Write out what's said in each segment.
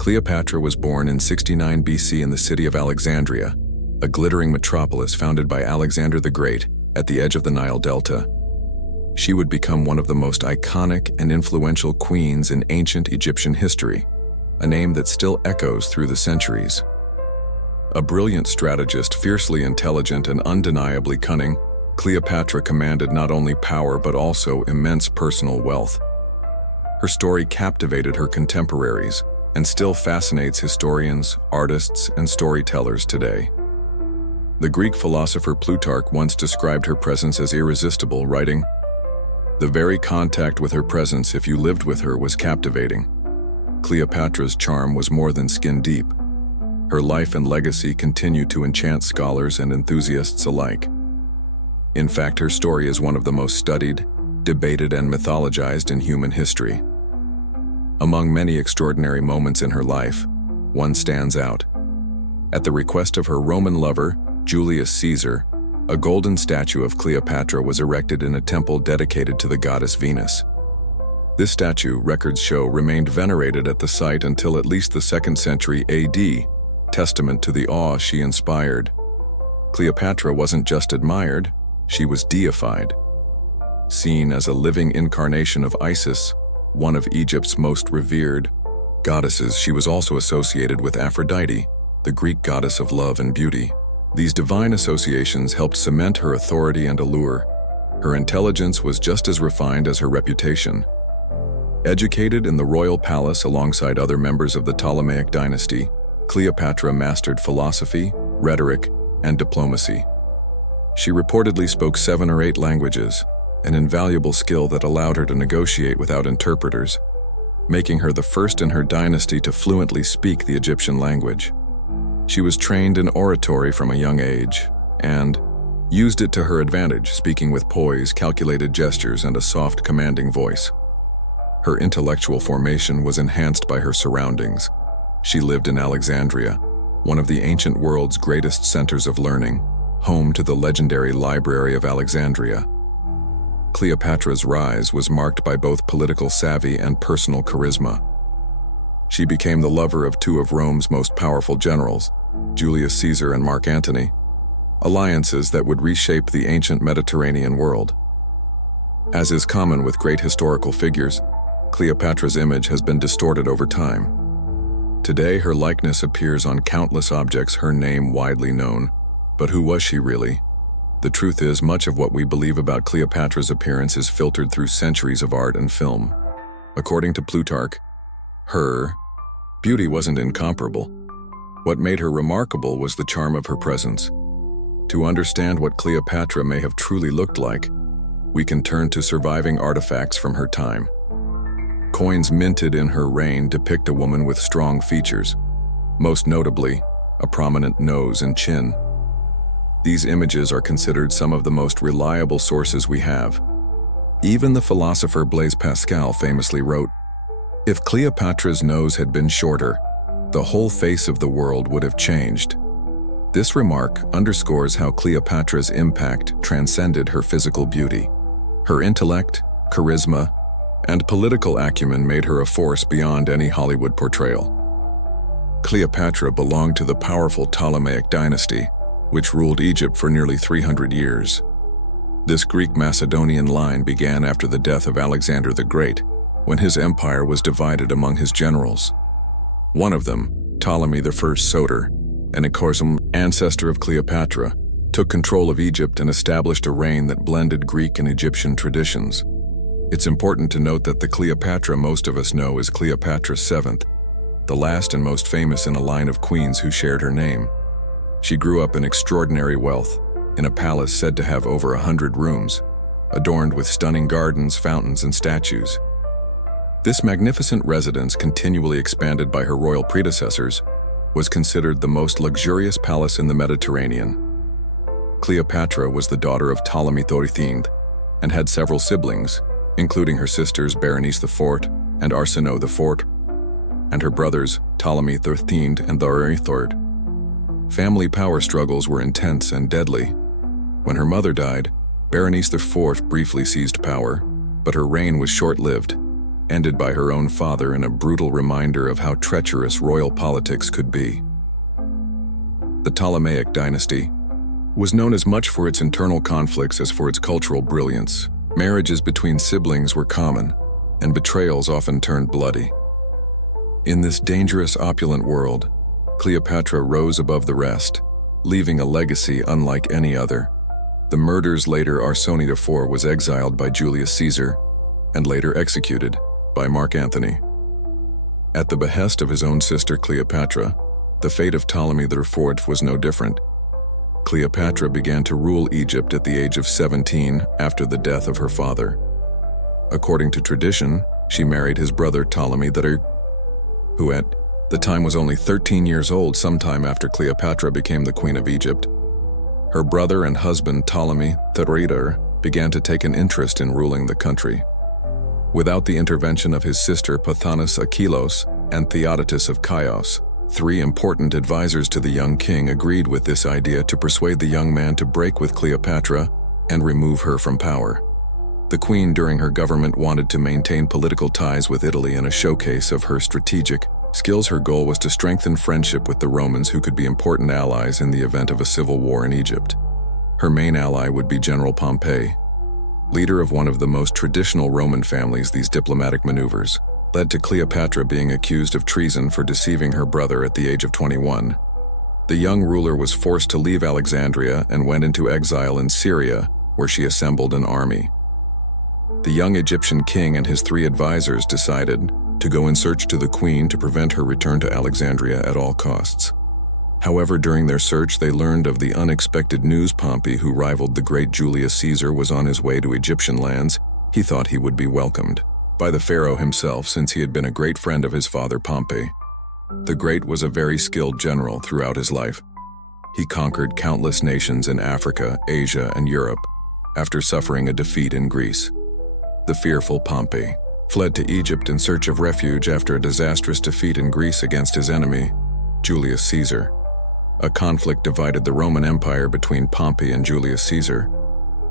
Cleopatra was born in 69 BC in the city of Alexandria, a glittering metropolis founded by Alexander the Great at the edge of the Nile Delta. She would become one of the most iconic and influential queens in ancient Egyptian history, a name that still echoes through the centuries. A brilliant strategist, fiercely intelligent and undeniably cunning, Cleopatra commanded not only power but also immense personal wealth. Her story captivated her contemporaries and still fascinates historians, artists, and storytellers today. The Greek philosopher Plutarch once described her presence as irresistible, writing, "The very contact with her presence, if you lived with her, was captivating." Cleopatra's charm was more than skin deep. Her life and legacy continue to enchant scholars and enthusiasts alike. In fact, her story is one of the most studied, debated, and mythologized in human history. Among many extraordinary moments in her life, one stands out. At the request of her Roman lover, Julius Caesar, a golden statue of Cleopatra was erected in a temple dedicated to the goddess Venus. This statue, records show, remained venerated at the site until at least the 2nd century AD, testament to the awe she inspired. Cleopatra wasn't just admired, she was deified. Seen as a living incarnation of Isis, one of Egypt's most revered goddesses, she was also associated with Aphrodite, the Greek goddess of love and beauty. These divine associations helped cement her authority and allure. Her intelligence was just as refined as her reputation. Educated in the royal palace alongside other members of the Ptolemaic dynasty, Cleopatra mastered philosophy, rhetoric, and diplomacy. She reportedly spoke 7 or 8 languages, an invaluable skill that allowed her to negotiate without interpreters, making her the first in her dynasty to fluently speak the Egyptian language. She was trained in oratory from a young age and used it to her advantage, speaking with poise, calculated gestures, and a soft, commanding voice. Her intellectual formation was enhanced by her surroundings. She lived in Alexandria, one of the ancient world's greatest centers of learning, home to the legendary Library of Alexandria. Cleopatra's rise was marked by both political savvy and personal charisma. She became the lover of 2 of Rome's most powerful generals, Julius Caesar and Mark Antony, alliances that would reshape the ancient Mediterranean world. As is common with great historical figures, Cleopatra's image has been distorted over time. Today, her likeness appears on countless objects, her name widely known. But who was she really? The truth is, much of what we believe about Cleopatra's appearance is filtered through centuries of art and film. According to Plutarch, her beauty wasn't incomparable. What made her remarkable was the charm of her presence. To understand what Cleopatra may have truly looked like, we can turn to surviving artifacts from her time. Coins minted in her reign depict a woman with strong features, most notably, a prominent nose and chin. These images are considered some of the most reliable sources we have. Even the philosopher Blaise Pascal famously wrote, "If Cleopatra's nose had been shorter, the whole face of the world would have changed." This remark underscores how Cleopatra's impact transcended her physical beauty. Her intellect, charisma, and political acumen made her a force beyond any Hollywood portrayal. Cleopatra belonged to the powerful Ptolemaic dynasty, which ruled Egypt for nearly 300 years. This Greek-Macedonian line began after the death of Alexander the Great, when his empire was divided among his generals. One of them, Ptolemy I Soter, an Echorsian ancestor of Cleopatra, took control of Egypt and established a reign that blended Greek and Egyptian traditions. It's important to note that the Cleopatra most of us know is Cleopatra VII, the last and most famous in a line of queens who shared her name. She grew up in extraordinary wealth, in a palace said to have over 100 rooms, adorned with stunning gardens, fountains, and statues. This magnificent residence, continually expanded by her royal predecessors, was considered the most luxurious palace in the Mediterranean. Cleopatra was the daughter of Ptolemy XIII and had several siblings, including her sisters Berenice IV and Arsinoe IV, and her brothers Ptolemy XIII and Thor III. Family power struggles were intense and deadly. When her mother died, Berenice IV briefly seized power, but her reign was short-lived. ended by her own father in a brutal reminder of how treacherous royal politics could be. The Ptolemaic dynasty was known as much for its internal conflicts as for its cultural brilliance. Marriages between siblings were common, and betrayals often turned bloody. In this dangerous, opulent world, Cleopatra rose above the rest, leaving a legacy unlike any other. The murders later Antony IV was exiled by Julius Caesar, and later executed by Mark Antony. At the behest of his own sister Cleopatra, the fate of Ptolemy IV was no different. Cleopatra began to rule Egypt at the age of 17 after the death of her father. According to tradition, she married his brother Ptolemy III, who at the time was only 13 years old sometime after Cleopatra became the Queen of Egypt. Her brother and husband Ptolemy III began to take an interest in ruling the country. Without the intervention of his sister Pothinus Achelos and Theodotus of Chios, three important advisors to the young king agreed with this idea to persuade the young man to break with Cleopatra and remove her from power. The queen during her government wanted to maintain political ties with Italy in a showcase of her strategic skills. Her goal was to strengthen friendship with the Romans, who could be important allies in the event of a civil war in Egypt. Her main ally would be General Pompey. Leader of one of the most traditional Roman families, these diplomatic maneuvers led to Cleopatra being accused of treason for deceiving her brother at the age of 21. The young ruler was forced to leave Alexandria and went into exile in Syria, where she assembled an army. The young Egyptian king and his three advisors decided to go in search to the queen to prevent her return to Alexandria at all costs. However, during their search, they learned of the unexpected news. Pompey, who rivaled the great Julius Caesar, was on his way to Egyptian lands. He thought he would be welcomed by the pharaoh himself, since he had been a great friend of his father Pompey. The Great was a very skilled general throughout his life. He conquered countless nations in Africa, Asia, and Europe after suffering a defeat in Greece. The fearful Pompey fled to Egypt in search of refuge after a disastrous defeat in Greece against his enemy, Julius Caesar. A conflict divided the Roman Empire between Pompey and Julius Caesar.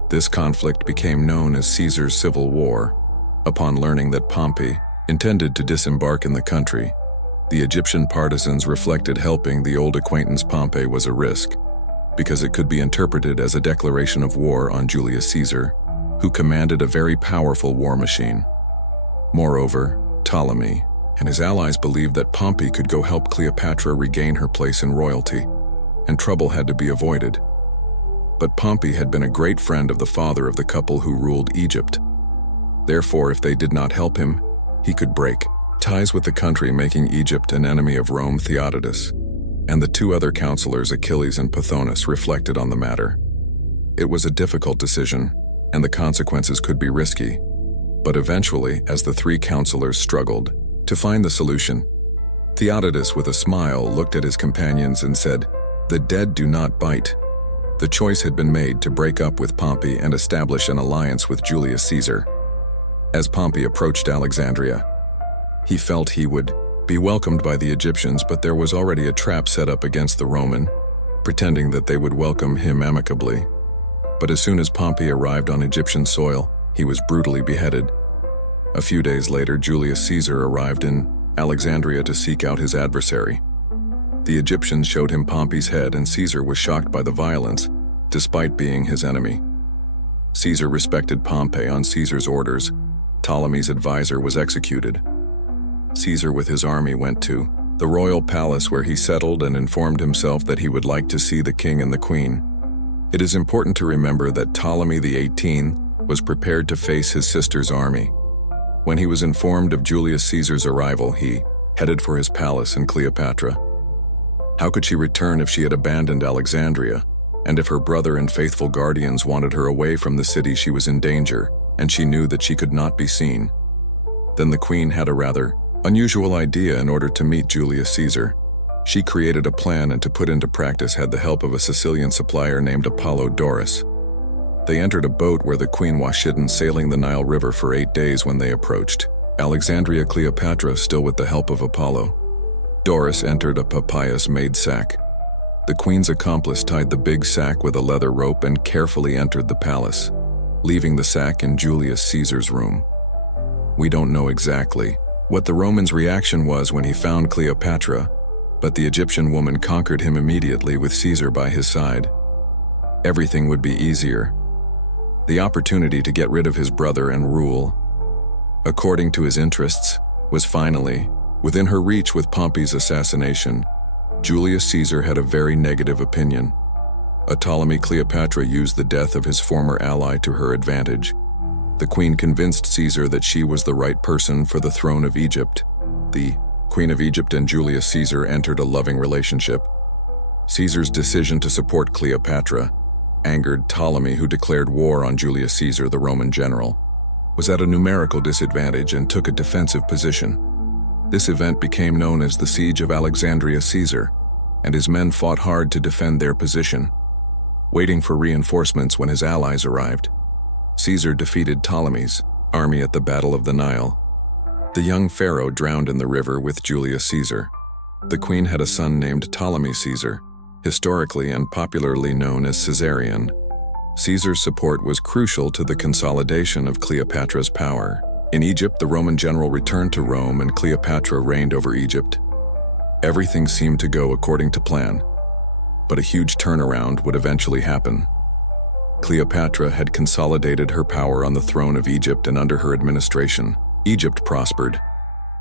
This conflict became known as Caesar's Civil War. Upon learning that Pompey intended to disembark in the country, the Egyptian partisans reflected helping the old acquaintance Pompey was a risk, because it could be interpreted as a declaration of war on Julius Caesar, who commanded a very powerful war machine. Moreover, Ptolemy and his allies believed that Pompey could go help Cleopatra regain her place in royalty, and trouble had to be avoided. But Pompey had been a great friend of the father of the couple who ruled Egypt. Therefore, if they did not help him, he could break ties with the country, making Egypt an enemy of Rome. Theodotus and the two other counselors, Achilles and Pothinus, reflected on the matter. It was a difficult decision, and the consequences could be risky. But eventually, as the three counselors struggled to find the solution, Theodotus, with a smile, looked at his companions and said, "The dead do not bite." The choice had been made to break up with Pompey and establish an alliance with Julius Caesar. As Pompey approached Alexandria, he felt he would be welcomed by the Egyptians, but there was already a trap set up against the Roman, pretending that they would welcome him amicably. But as soon as Pompey arrived on Egyptian soil, he was brutally beheaded. A few days later, Julius Caesar arrived in Alexandria to seek out his adversary. The Egyptians showed him Pompey's head, and Caesar was shocked by the violence, despite being his enemy. Caesar respected Pompey. On Caesar's orders, Ptolemy's advisor was executed. Caesar with his army went to the royal palace, where he settled and informed himself that he would like to see the king and the queen. It is important to remember that Ptolemy XVIII was prepared to face his sister's army. When he was informed of Julius Caesar's arrival, he headed for his palace in Cleopatra. How could she return if she had abandoned Alexandria, and if her brother and faithful guardians wanted her away from the city? She was in danger, and she knew that she could not be seen. Then the queen had a rather unusual idea. In order to meet Julius Caesar, she created a plan, and to put into practice had the help of a Sicilian supplier named Apollodorus. They entered a boat where the queen was hidden, sailing the Nile River for 8 days. When they approached Alexandria, Cleopatra, still with the help of Apollo, Doris entered a papyrus-made sack. The queen's accomplice tied the big sack with a leather rope and carefully entered the palace, leaving the sack in Julius Caesar's room. We don't know exactly what the Roman's reaction was when he found Cleopatra, but the Egyptian woman conquered him immediately with Caesar by his side. Everything would be easier. The opportunity to get rid of his brother and rule, according to his interests, was finally within her reach. With Pompey's assassination, Julius Caesar had a very negative opinion. A Ptolemy Cleopatra used the death of his former ally to her advantage. The queen convinced Caesar that she was the right person for the throne of Egypt. The Queen of Egypt and Julius Caesar entered a loving relationship. Caesar's decision to support Cleopatra angered Ptolemy, who declared war on Julius Caesar, the Roman general, was at a numerical disadvantage and took a defensive position. This event became known as the Siege of Alexandria. Caesar and his men fought hard to defend their position, waiting for reinforcements. When his allies arrived, Caesar defeated Ptolemy's army at the Battle of the Nile. The young pharaoh drowned in the river with Julius Caesar. The queen had a son named Ptolemy Caesar, historically and popularly known as Caesarion. Caesar's support was crucial to the consolidation of Cleopatra's power. In Egypt, the Roman general returned to Rome and Cleopatra reigned over Egypt. Everything seemed to go according to plan, but a huge turnaround would eventually happen. Cleopatra had consolidated her power on the throne of Egypt, and under her administration, Egypt prospered,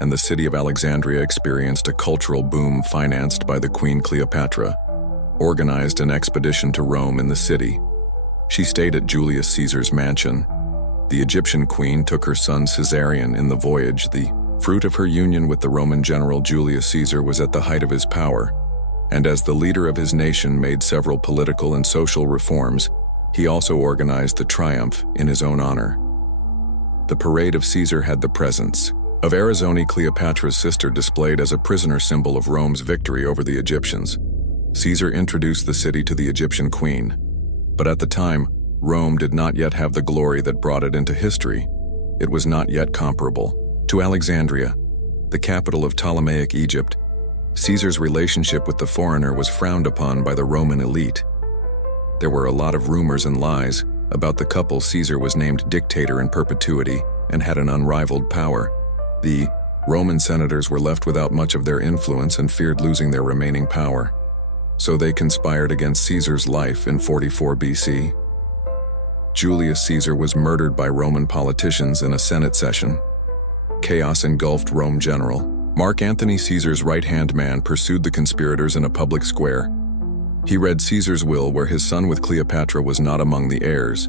and the city of Alexandria experienced a cultural boom. Financed by the Queen, Cleopatra organized an expedition to Rome in the city. She stayed at Julius Caesar's mansion. The Egyptian queen took her son Caesarion in the voyage. The fruit of her union with the Roman general Julius Caesar was at the height of his power, and as the leader of his nation made several political and social reforms. He also organized the triumph in his own honor. The parade of Caesar had the presence of Arizone, Cleopatra's sister, displayed as a prisoner symbol of Rome's victory over the Egyptians. Caesar introduced the city to the Egyptian queen, but at the time, Rome did not yet have the glory that brought it into history. It was not yet comparable to Alexandria, the capital of Ptolemaic Egypt. Caesar's relationship with the foreigner was frowned upon by the Roman elite. There were a lot of rumors and lies about the couple. Caesar was named dictator in perpetuity and had an unrivaled power. The Roman senators were left without much of their influence and feared losing their remaining power. So they conspired against Caesar's life in 44 BC. Julius Caesar was murdered by Roman politicians in a Senate session. Chaos engulfed Rome. General Mark Antony, Caesar's right-hand man, pursued the conspirators in a public square. He read Caesar's will, where his son with Cleopatra was not among the heirs.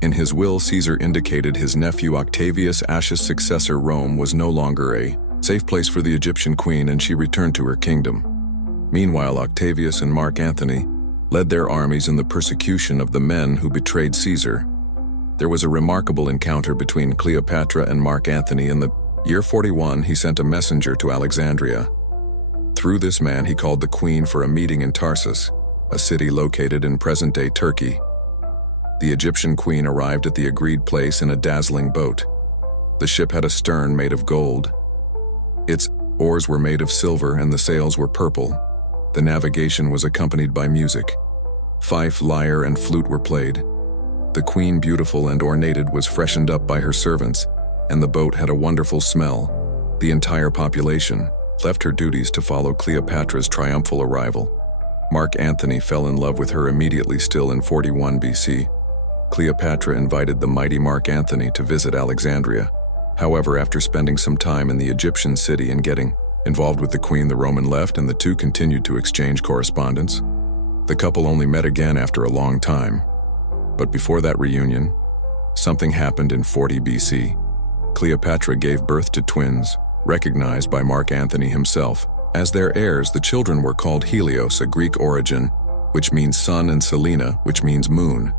In his will, Caesar indicated his nephew Octavius, Ash's successor. Rome was no longer a safe place for the Egyptian queen, and she returned to her kingdom. Meanwhile, Octavius and Mark Antony led their armies in the persecution of the men who betrayed Caesar. There was a remarkable encounter between Cleopatra and Mark Antony. In the year 41, he sent a messenger to Alexandria. Through this man, he called the queen for a meeting in Tarsus, a city located in present-day Turkey. The Egyptian queen arrived at the agreed place in a dazzling boat. The ship had a stern made of gold. Its oars were made of silver and the sails were purple. The navigation was accompanied by music. Fife, lyre, and flute were played. The queen, beautiful and ornated, was freshened up by her servants, and the boat had a wonderful smell. The entire population left her duties to follow Cleopatra's triumphal arrival. Mark Antony fell in love with her immediately. Still in 41 BC, Cleopatra invited the mighty Mark Antony to visit Alexandria. However, after spending some time in the Egyptian city and getting involved with the queen, the Roman left and the two continued to exchange correspondence. The couple only met again after a long time. But before that reunion, something happened in 40 BC. Cleopatra gave birth to twins, recognized by Mark Antony himself as their heirs. The children were called Helios, a Greek origin, which means sun, and Selene, which means moon.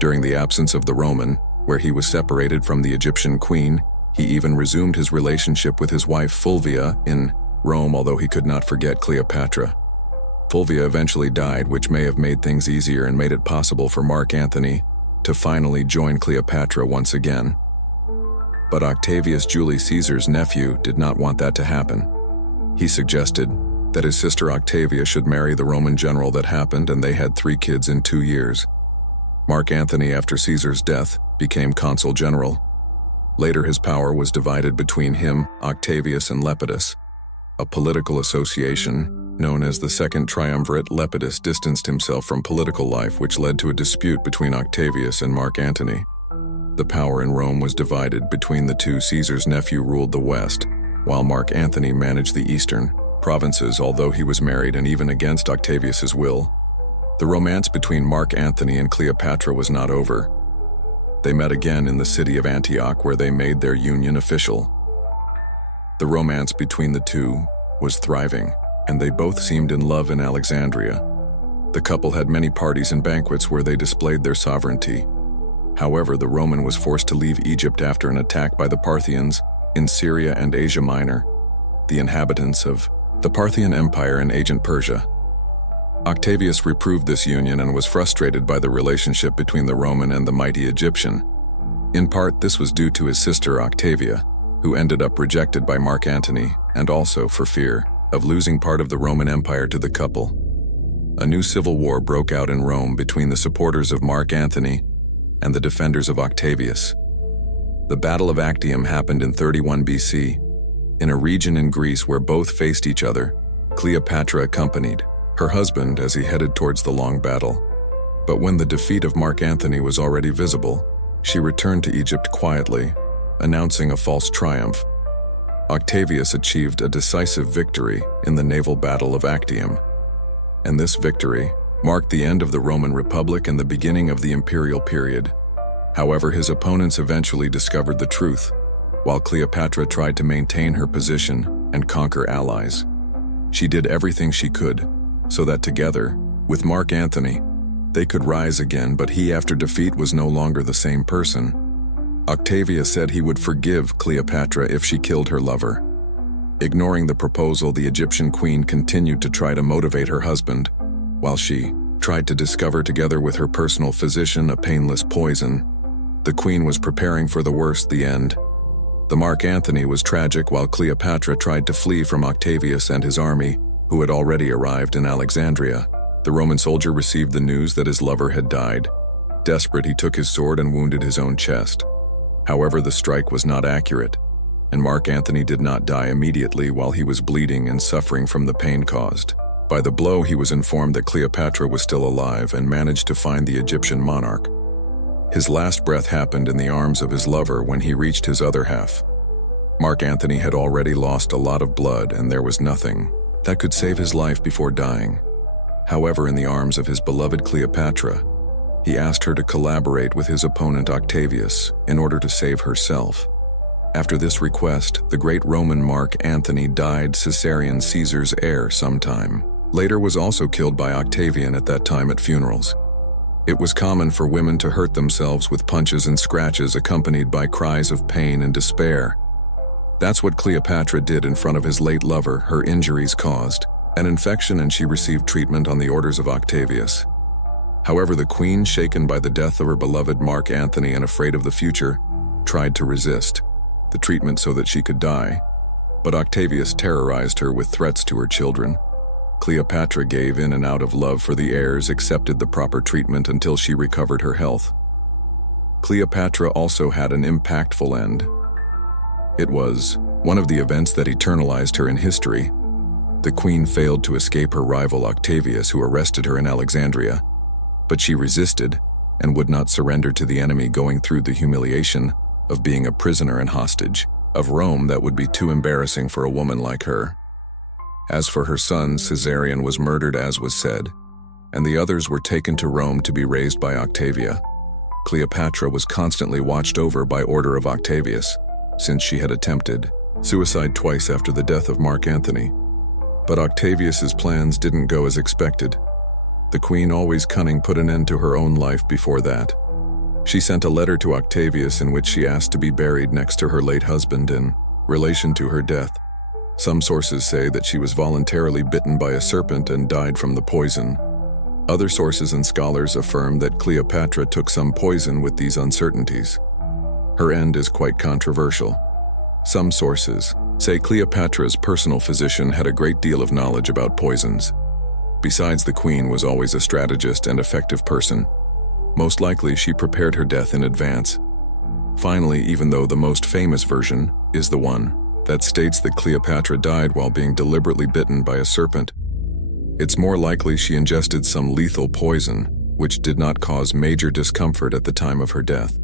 During the absence of the Roman, where he was separated from the Egyptian queen, he even resumed his relationship with his wife Fulvia in Rome, although he could not forget Cleopatra. Fulvia eventually died, which may have made things easier and made it possible for Mark Antony to finally join Cleopatra once again. But Octavius, Julius Caesar's nephew, did not want that to happen. He suggested that his sister Octavia should marry the Roman general. That happened, and they had 3 kids in 2 years. Mark Antony, after Caesar's death, became consul general. Later his power was divided between him, Octavius, and Lepidus. A political association, known as the Second Triumvirate. Lepidus distanced himself from political life, which led to a dispute between Octavius and Mark Antony. The power in Rome was divided between the two. Caesar's nephew ruled the west, while Mark Antony managed the eastern provinces, although he was married and even against Octavius's will. The romance between Mark Antony and Cleopatra was not over. They met again in the city of Antioch, where they made their union official. The romance between the two was thriving, and they both seemed in love in Alexandria. The couple had many parties and banquets where they displayed their sovereignty. However, the Roman was forced to leave Egypt after an attack by the Parthians in Syria and Asia Minor, the inhabitants of the Parthian Empire in ancient Persia. Octavius reproved this union and was frustrated by the relationship between the Roman and the mighty Egyptian. In part, this was due to his sister Octavia, who ended up rejected by Mark Antony, and also for fear of losing part of the Roman Empire to the couple. A new civil war broke out in Rome between the supporters of Mark Antony and the defenders of Octavius. The Battle of Actium happened in 31 BC, in a region in Greece where both faced each other. Cleopatra accompanied her husband as he headed towards the long battle. But when the defeat of Mark Antony was already visible, she returned to Egypt quietly, announcing a false triumph. Octavius achieved a decisive victory in the naval battle of Actium, and this victory marked the end of the Roman Republic and the beginning of the imperial period. However, his opponents eventually discovered the truth, while Cleopatra tried to maintain her position and conquer allies. She did everything she could, so that together, with Mark Antony, they could rise again, but he, after defeat, was no longer the same person. Octavius said he would forgive Cleopatra if she killed her lover. Ignoring the proposal, the Egyptian queen continued to try to motivate her husband, while she tried to discover, together with her personal physician, a painless poison. The queen was preparing for the worst, the end. The Mark Antony was tragic, while Cleopatra tried to flee from Octavius and his army, who had already arrived in Alexandria. The Roman soldier received the news that his lover had died. Desperate, he took his sword and wounded his own chest. However, the strike was not accurate, and Mark Antony did not die immediately while he was bleeding and suffering from the pain caused. By the blow, he was informed that Cleopatra was still alive and managed to find the Egyptian monarch. His last breath happened in the arms of his lover when he reached his other half. Mark Antony had already lost a lot of blood, and there was nothing that could save his life before dying. However, in the arms of his beloved Cleopatra, he asked her to collaborate with his opponent Octavius in order to save herself. After this request, the great Roman Mark Antony died Caesarion, Caesar's heir, sometime later. Was also killed by Octavian at that time at funerals. It was common for women to hurt themselves with punches and scratches accompanied by cries of pain and despair. That's what Cleopatra did in front of his late lover. Her injuries caused an infection, and she received treatment on the orders of Octavius. However, the queen, shaken by the death of her beloved Mark Antony and afraid of the future, tried to resist the treatment so that she could die. But Octavius terrorized her with threats to her children. Cleopatra gave in, and out of love for the heirs accepted the proper treatment until she recovered her health. Cleopatra also had an impactful end. It was one of the events that eternalized her in history. The queen failed to escape her rival Octavius, who arrested her in Alexandria, but she resisted and would not surrender to the enemy, going through the humiliation of being a prisoner and hostage of Rome that would be too embarrassing for a woman like her. As for her son, Caesarion was murdered, as was said, and the others were taken to Rome to be raised by Octavia. Cleopatra was constantly watched over by order of Octavius, since she had attempted suicide twice after the death of Mark Antony. But Octavius's plans didn't go as expected. The queen, always cunning, put an end to her own life before that. She sent a letter to Octavius in which she asked to be buried next to her late husband in relation to her death. Some sources say that she was voluntarily bitten by a serpent and died from the poison. Other sources and scholars affirm that Cleopatra took some poison. With these uncertainties, her end is quite controversial. Some sources say Cleopatra's personal physician had a great deal of knowledge about poisons. Besides, the queen was always a strategist and effective person. Most likely, she prepared her death in advance. Finally, even though the most famous version is the one that states that Cleopatra died while being deliberately bitten by a serpent, it's more likely she ingested some lethal poison, which did not cause major discomfort at the time of her death.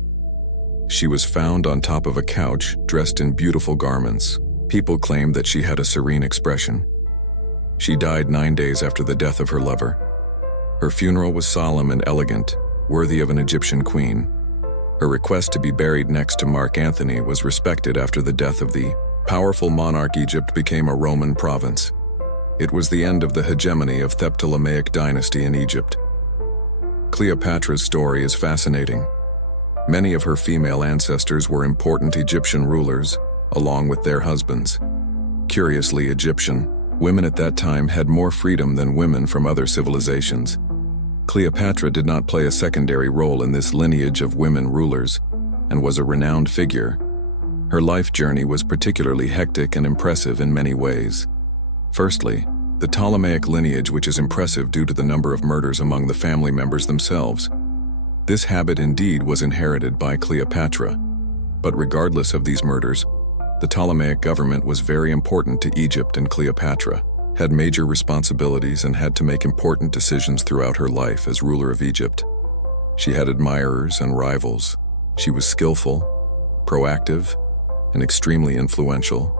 She was found on top of a couch, dressed in beautiful garments. People claimed that she had a serene expression. She died 9 days after the death of her lover. Her funeral was solemn and elegant, worthy of an Egyptian queen. Her request to be buried next to Mark Antony was respected after the death of the powerful monarch. Egypt became a Roman province. It was the end of the hegemony of the Ptolemaic dynasty in Egypt. Cleopatra's story is fascinating. Many of her female ancestors were important Egyptian rulers, along with their husbands. Curiously, Egyptian women at that time had more freedom than women from other civilizations. Cleopatra did not play a secondary role in this lineage of women rulers, and was a renowned figure. Her life journey was particularly hectic and impressive in many ways. Firstly, the Ptolemaic lineage, which is impressive due to the number of murders among the family members themselves. This habit indeed was inherited by Cleopatra, but regardless of these murders, the Ptolemaic government was very important to Egypt, and Cleopatra had major responsibilities and had to make important decisions throughout her life as ruler of Egypt. She had admirers and rivals. She was skillful, proactive, and extremely influential.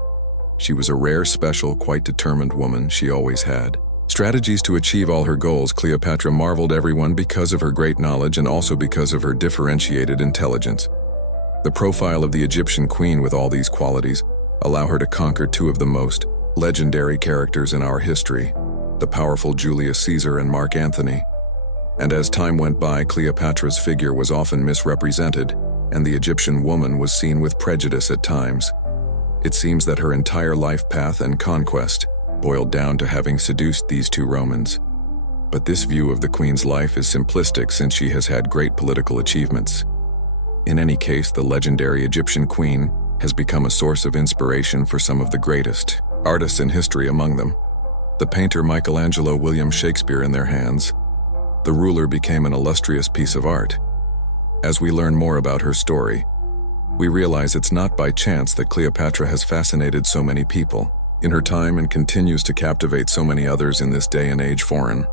She was a rare, special, quite determined woman. She always had strategies to achieve all her goals. Cleopatra marveled everyone because of her great knowledge and also because of her differentiated intelligence. The profile of the Egyptian queen with all these qualities allow her to conquer two of the most legendary characters in our history, the powerful Julius Caesar and Mark Antony. And as time went by, Cleopatra's figure was often misrepresented, and the Egyptian woman was seen with prejudice at times. It seems that her entire life path and conquest boiled down to having seduced these two Romans. But this view of the queen's life is simplistic, since she has had great political achievements. In any case, the legendary Egyptian queen has become a source of inspiration for some of the greatest artists in history, among them the painter Michelangelo, William Shakespeare. In their hands, the ruler became an illustrious piece of art. As we learn more about her story, we realize it's not by chance that Cleopatra has fascinated so many people in her time and continues to captivate so many others in this day and age. Foreign